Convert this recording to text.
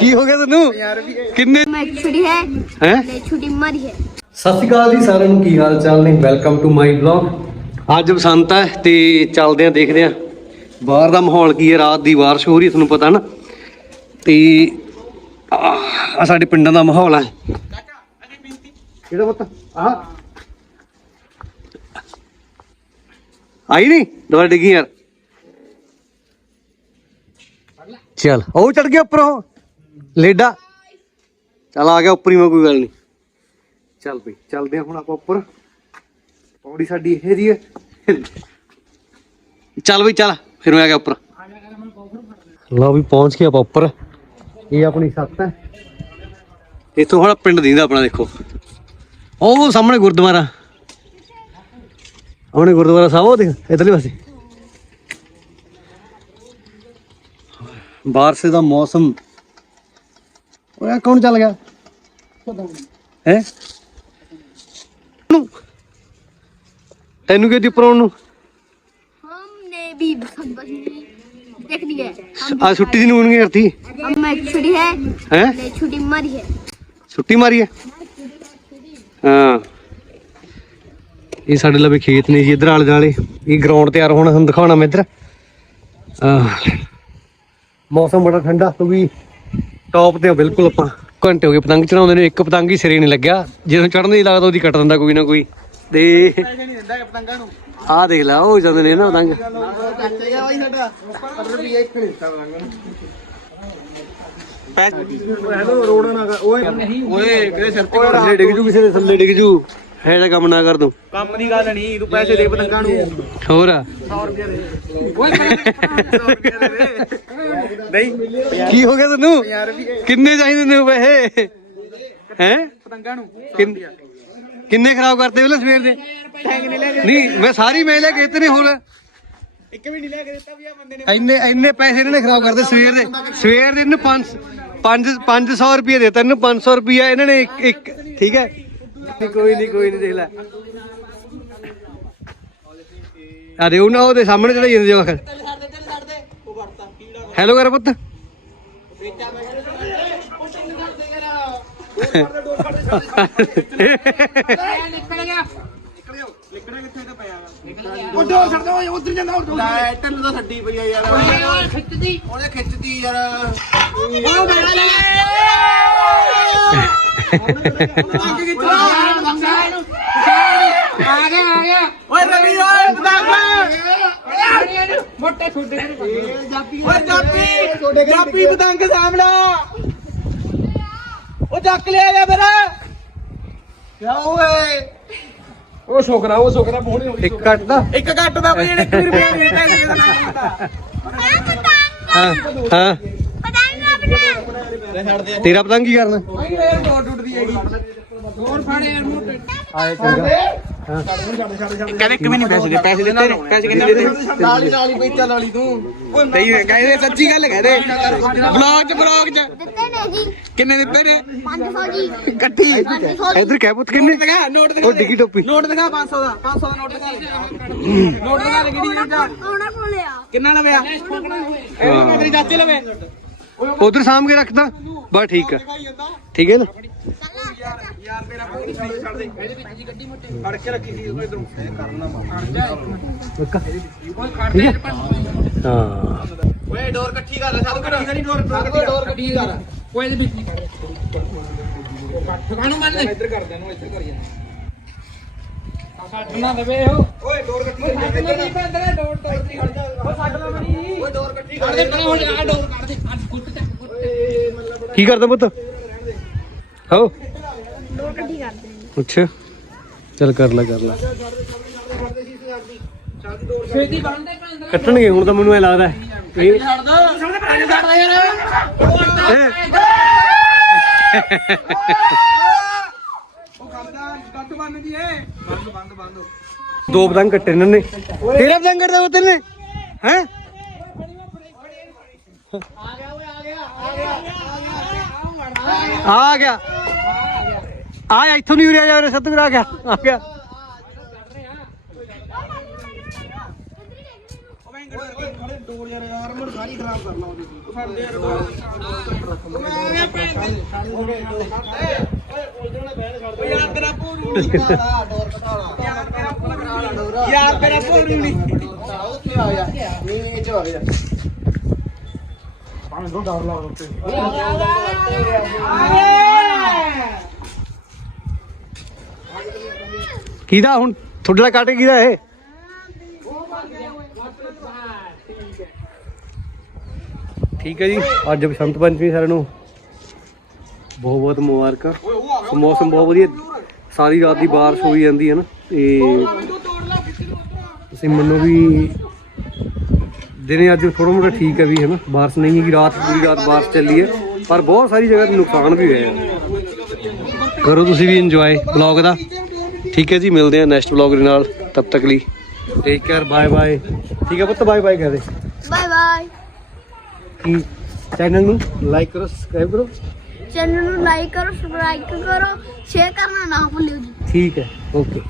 ਕੀ ਹੋ ਗਿਆ ਤੈਨੂੰ? ਕਿੰਨੇ ਮੈਂ ਛੁਰੀ ਹੈ। ਹੈ? ਛੁਰੀ ਮਾਰੀ ਹੈ ਸਤਿ ਸ਼੍ਰੀ ਅਕਾਲ ਜੀ ਸਾਰਿਆਂ ਨੂੰ ਕੀ ਹਾਲ ਚਾਲ ਨੇ? ਵੈਲਕਮ ਟੂ ਮਾਈ ਬਲੌਗ ਅੱਜ ਬਸੰਤ ਹੈ ਤੇ ਚੱਲਦੇ ਆਂ ਦੇਖਦੇ ਆਂ ਬਾਹਰ ਦਾ ਮਾਹੌਲ ਕੀ ਹੈ? ਰਾਤ ਦੀ ਬਾਰਿਸ਼ ਹੋ ਰਹੀ ਹੈ ਤੁਹਾਨੂੰ ਪਤਾ ਨਾ। ਤੇ ਆ ਸਾਡੇ ਪਿੰਡਾਂ ਦਾ ਮਾਹੌਲ ਹੈ। ਕਿਹੜਾ ਪੁੱਤ? ਆਹ। ਆਈ ਨਹੀਂ? ਦੁਬਾਰਾ ਡਿੱਗੀ ਯਾਰ। ਚੱਲ। ਉਹ ਚੜ ਗਿਆ ਉੱਪਰ। ਉਹ ਲੇਡਾ। ਚੱਲ ਆ ਗਿਆ ਉੱਪਰ ਹੀ ਮੈਂ ਕੋਈ ਗੱਲ ਨਹੀਂ ਚੱਲ ਬਈ, ਚੱਲਦੇ ਹਾਂ ਹੁਣ ਆਪਾਂ ਉੱਪਰ। ਪੌੜੀ ਸਾਡੀ ਇਹ ਜੀ ਚੱਲ ਬਈ, ਚੱਲ। ਫਿਰ ਮੈਂ ਆ ਗਿਆ ਉੱਪਰ। ਲਓ ਵੀ ਪਹੁੰਚ ਗਏ ਆਪਾਂ ਉੱਪਰ। ਇਹ ਆਪਣੀ ਸੱਤ ਹੈ। ਇੱਥੋਂ ਹੁਣ ਪਿੰਡ ਦਿੰਦਾ ਆਪਣਾ, ਦੇਖੋ। ਉਹ ਸਾਹਮਣੇ ਗੁਰਦੁਆਰਾ। ਸਾਹਮਣੇ ਗੁਰਦੁਆਰਾ ਸਾਹਿਬ ਉਹ ਦੇਖ, ਇਧਰਲੇ ਪਾਸੇ। ਬਾਰਿਸ਼ ਦਾ ਮੌਸਮ ਓਏ ਕੌਣ ਚੱਲ ਗਿਆ ਹੈ ਤੈਨੂੰ ਕਿਹਦੀ ਉੱਪਰ ਆਉਣ ਨੂੰ हमने भी सब देख लिया है ਆ ਛੁੱਟੀ ਦੀ ਨੂਨ ਕਰਤੀ हम मैं छुरी है ਹੈ ਤੇ ਛੁਰੀ ਮਾਰੀ ਹੈ ਛੁੱਟੀ ਮਾਰੀ ਹੈ ਹਾਂ ਇਹ ਸਾਡੇ ਲਵੇ ਖੇਤ ਨੇ ਜੀ ਇਧਰ ਆਲੇ ਦੁਆਲੇ ਇਹ ਗਰਾਊਂਡ ਤਿਆਰ ਹੋਣਾ ਤੁਹਾਨੂੰ ਦਿਖਾਉਣਾ ਮੈਂ ਇਧਰ ਮੌਸਮ ਬੜਾ ਠੰਡਾ ਤੋਂ ਵੀ ਟੌਪ ਤੇ ਆ ਬਿਲਕੁਲ ਆਪਾਂ। ਘੰਟੇ ਹੋ ਗਏ ਪਤੰਗ ਚੜਾਉਂਦੇ ਨੇ ਇੱਕ ਪਤੰਗ ਹੀ ਸਿਰੇ ਨਹੀਂ ਲੱਗਿਆ। ਜਦੋਂ ਚੜਨ ਹੀ ਲੱਗਦਾ ਉਹਦੀ ਕੱਟ ਦਿੰਦਾ ਕੋਈ ਨਾ ਕੋਈ। ਤੇ ਆਹ ਦੇਖ ਲਾ ਉਹ ਜਾਂਦੇ ਨੇ ਨਾ ਪਤੰਗ। ਓਏ ਕਿਹਦੇ ਸਿਰ ਤੇ ਥੱਲੇ ਡਿੱਗ ਜੂ ਕਿਸੇ ਦੇ ਥੱਲੇ ਡਿੱਗ ਜੂ। ਹੈ ਤਾਂ ਕੰਮ ਨਾ ਕਰ ਦੂੰ ਕੰਮ ਦੀ ਗੱਲ ਨਹੀਂ ਤੂੰ ਪੈਸੇ ਦੇ ਪਤੰਗਾਂ ਨੂੰ। ਹੋਰ ਨਹੀਂ। ਕੀ ਹੋ ਗਿਆ ਤੈਨੂੰ? ਕਿੰਨੇ ਚਾਹੀਦੇ ਨੇ ਪੈਸੇ? ਹੈ? ਪਤੰਗਾਂ ਨੂੰ ਕਿੰਨੇ ਖਰਾਬ ਕਰਤੇ ਉਹਲੇ ਸਵੇਰ ਦੇ? ਨਹੀਂ ਮੈਂ ਸਾਰੀ ਮੈਂ ਲੈ ਕੇ ਇਤਨੇ ਹੋਰ। ਇੱਕ ਵੀ ਨਹੀਂ ਲੈ ਕੇ ਦਿੱਤਾ ਵੀ ਆ ਬੰਦੇ ਨੇ। ਇੰਨੇ ਇੰਨੇ ਪੈਸੇ ਇਹਨਾਂ ਨੇ ਖਰਾਬ ਕਰਦੇ ਸਵੇਰ ਦੇ। ਸਵੇਰ ਦੇ ਇਹਨੂੰ 5 5 500 ਰੁਪਏ ਦੇਤਾ। ਇਹਨੂੰ 500 ਰੁਪਿਆ ਇਹਨਾਂ ਨੇ ਇੱਕ ਇੱਕ ਠੀਕ ਹੈ? ਕੋਈ ਨਹੀਂ ਕੋਈ ਨਹੀਂ ਦੇਖ ਲੈ। ਆ ਦੇ ਉਹਨਾਂ ਉਹਦੇ ਸਾਹਮਣੇ ਚੜਾਈ ਜਾਂਦੇ ਜਵਾਕ ਹੈਲੋ ਕਰ ਪੁੱਤ ਉਹ ਡੋਰ ਛੱਡ ਦੋ ਉਧਰ ਜਾਂਦਾ ਉਹ ਲੈ ਤੈਨੂੰ ਤਾਂ ਛੱਡੀ ਪਈ ਆ ਯਾਰ ਓਏ ਖਿੱਚਦੀ ਉਹਨੇ ਖਿੱਚਦੀ ਯਾਰ ਉਹ ਬੜਾ ਲੈ ਆ ਗਿਆ ਆ ਗਿਆ ਓਏ ਰਵੀ ਓਏ ਪਤੰਗ ਮੋਟੇ ਛੋਟੇ ਓਏ ਜਾਪੀ ਜਾਪੀ ਪਤੰਗ ਸਾਹਮਣਾ ਉਹ ਚੱਕ ਲਿਆ ਜਾ ਫਿਰ। ਕਿਆ ਓਏ ਉਹ ਛੋਕਰਾ ਉਹ ਛੋਕਰਾ ਮੋਹਣੇ ਹੋ ਇੱਕ ਕੱਟ ਦਾ। ਇੱਕ ਘੱਟ ਦਾ ਬਈ 1 ਰੁਪਏ ਦੇ ਦਿੱਤਾ ਕਿਸੇ ਦਾ ਨਹੀਂ ਦਿੱਤਾ ਹਾਂ ਹਾਂ। ਪਤੰਗ ਆਪਣਾ ਤੇਰਾ ਪਤੰਗ ਕੀ ਕਰਨਾ? ਹੋਰ ਫੜ ਯਾਰ ਮੋਟੇ ਆਏ ਚੰਗਾ। ਕਹਿੰਦੇ ਇੱਕ ਵੀ ਨਹੀਂ ਪੈਸੇ ਦੇ ਪੈਸੇ ਦਿੱਤੇ ਨੇ ਪੈਸੇ ਕਿੰਨੇ ਦਿੱਤੇ? ਨਾਲ ਹੀ ਨਾਲ ਹੀ ਬਈ ਚੱਲ ਵਾਲੀ ਤੂੰ। ਨਹੀਂ ਕਹਿੰਦੇ ਸੱਚੀ ਗੱਲ ਕਹਦੇ। ਬਲੌਗ ਚ ਬਲੌਗ ਚ। ਦਿੱਤੇ ਨੇ ਜੀ। ਕਿੰਨੇ ਦਿੱਤੇ ਨੇ? 500 ਜੀ। ਇਕੱਠੀ। 500 ਇਧਰ ਕਹਿ ਪੁੱਤ ਕਿੰਨੇ? ਦਿਖਾ ਨੋਟ ਦਿਖਾ। ਉਹ ਡਿੱਗੀ ਟੋਪੀ। ਨੋਟ ਦਿਖਾ 500 ਦਾ 500 ਦਾ ਨੋਟ ਦਿਖਾ। ਨੋਟ ਦਿਖਾ ਕਿਹੜੀ ਚੀਜ਼ ਦਾ। ਆਉਣਾ ਕੋਲਿਆ ਕਿੰਨਾ ਲਵਿਆ ਇਹ ਮੇਰੀ ਚਾਚੇ ਲਵੇ। ਉਧਰ ਸਾਂਭ ਕੇ ਰੱਖਦਾ ਬਸ ਠੀਕ ਆ। ਠੀਕ ਹੈ ਨਾ? ਯਾਰ ਤੇਰਾ ਫੋਨ ਨਹੀਂ ਛੱਡ ਦੇ ਇਹਦੇ ਵਿੱਚ ਜੀ ਗੱਡੀ ਮੋਟੇ ਫੜ ਕੇ ਰੱਖੀ ਸੀ ਇਧਰੋਂ। ਇਹ ਕਰਨਾ ਖੜ ਜਾ ਕੋਈ ਖੜ ਜਾ ਹਾਂ। ਓਏ ਡੋਰ ਇਕੱਠੀ ਕਰ ਲੈ ਸਭ ਇਕੱਠੀ ਕਰੀ ਡੋਰ ਡੋਰ ਇਕੱਠੀ ਕਰ। ਕੋਈ ਇਹਦੇ ਵਿੱਚ ਨਹੀਂ ਕਰ ਠਿਕਾਣੂ ਮੰਨ ਲੈ। ਇੱਧਰ ਕਰ ਦੇ ਨੂੰ ਇੱਧਰ ਕਰ ਜਾ ਛੱਡ ਨਾ ਦੇਵੇ ਉਹ ਓਏ ਡੋਰ ਇਕੱਠੀ ਕਰ ਦੇ ਨਹੀਂ ਪੈਂਦਾ ਡੋਰ ਡੋਰ ਇਕੱਠੀ ਖੜ ਜਾ। ਉਹ ਛੱਡ ਲਾ ਮਣੀ ਓਏ ਡੋਰ ਇਕੱਠੀ ਕਰ ਦੇ ਪਰੇ ਹੋ ਜਾ ਡੋਰ ਕੱਢ ਦੇ। ਅੱਜ ਗੁੱਟ ਚੱਕ ਗੁੱਟ ਕੀ ਕਰਦਾ ਪੁੱਤ? ਹੋ। ਕੱਢੀ ਕਰਦੇ ਨੇ। ਅੱਛਾ। ਚੱਲ ਕਰ ਲੈ ਕਰ ਲੈ। ਛੇਤੀ ਬੰਦੇ ਪੈਂਦਾ ਕੱਟਣਗੇ ਹੁਣ ਤਾਂ ਮੈਨੂੰ ਐ ਲੱਗਦਾ ਹੈ। ਇਹ ਛੱਡ ਦੋ। ਛੱਡ ਦੇ ਛੱਡ ਦੇ ਯਾਰ। ਉਹ ਖੜਦਾ ਕੱਟ ਬੰਨ ਦੀ ਏ। ਬੰਦ ਬੰਦ ਬੰਦ ਦੋ ਪਤੰਗ ਕੱਟੇ ਇਹਨਾਂ ਨੇ। ਤੇਰਾ ਪਤੰਗ ਕੱਟਦਾ ਉਹ ਤੇਨੇ ਹੈ? ਆ ਗਿਆ ਆ ਇੱਥੋਂ ਨਹੀਂ ਉਰਿਆ ਜਾ ਰਿਹਾ ਸਤਗੁਰ ਆ ਗਿਆ ਆ ਗਿਆ। ਓਏ ਡੋਰ ਯਾਰ ਯਾਰ ਮਨ ਸਾਰੀ ਖਰਾਬ ਕਰ ਲਾ ਉਹਦੀ ਸਾਡੇ ਯਾਰ ਡੋਰ ਮੈਂ ਪੈਸੇ ਹੋ ਗਏ ਯਾਰ ਤੇਰਾ ਪੂਰੀ ਨਹੀਂ। ਕਰਾ ਡੋਰ ਕਟਾਲਾ ਯਾਰ ਤੇਰਾ ਪੂਰੀ ਡੋਰ ਯਾਰ ਤੇਰਾ ਪੂਰੀ ਨਹੀਂ ਉੱਥੇ। ਆ ਜਾ ਨੀਵੇਂ ਚ ਆ ਜਾ ਪਾਣੀ ਤੋਂ ਡਰ ਲਾ ਉੱਤੇ ਕਿਹਦਾ ਹੁਣ? ਨਾਲ ਕੱਟ ਕਿਹਦਾ ਇਹ? ਠੀਕ ਹੈ ਜੀ। ਅੱਜ ਬਸੰਤ ਪੰਚਮੀ ਸਾਰਿਆਂ ਨੂੰ। ਬਹੁਤ ਬਹੁਤ ਮੁਬਾਰਕਾਂ। ਮੌਸਮ ਬਹੁਤ ਵਧੀਆ। ਸਾਰੀ ਰਾਤ ਦੀ ਬਾਰਿਸ਼ ਹੋਈ ਜਾਂਦੀ ਹੈ ਨਾ ਤੇ ਤੁਸੀਂ ਮੰਨੋ ਵੀ ਦਿਨੇ ਅੱਜ ਥੋੜਾ ਮੋਟਾ ਠੀਕ ਹੈ ਵੀ ਹੈ ਨਾ? ਬਾਰਿਸ਼ ਨਹੀਂ ਹੈਗੀ ਰਾਤ ਪੂਰੀ ਰਾਤ ਬਾਰਿਸ਼ ਚੱਲੀ ਹੈ ਪਰ ਬਹੁਤ ਸਾਰੀ ਜਗ੍ਹਾ ਤੇ ਨੁਕਸਾਨ ਵੀ ਹੋਇਆ ਹੈ। ਕਰੋ ਤੁਸੀਂ ਵੀ ਇੰਜੋਏ ਬਲੌਗ ਦਾ। ਠੀਕ ਹੈ ਜੀ ਮਿਲਦੇ ਹਾਂ ਨੈਕਸਟ ਬਲੌਗ ਦੇ ਨਾਲ ਤਬ ਤੱਕ ਲਈ। ਟੇਕ ਕੇਅਰ ਬਾਏ ਬਾਏ ਠੀਕ ਹੈ ਪੁੱਤ ਬਾਏ ਬਾਏ ਕਹਦੇ ਬਾਏ ਬਾਏ ਕੀ ਚੈਨਲ ਨੂੰ ਲਾਈਕ ਕਰੋ ਸਬਸਕ੍ਰਾਈਬ ਕਰੋ। ਚੈਨਲ ਨੂੰ ਲਾਈਕ ਕਰੋ ਸਬਸਕ੍ਰਾਈਬ ਕਰੋ ਸ਼ੇਅਰ ਕਰਨਾ ਨਾ ਭੁੱਲਿਓ ਜੀ। ਠੀਕ ਹੈ ਓਕੇ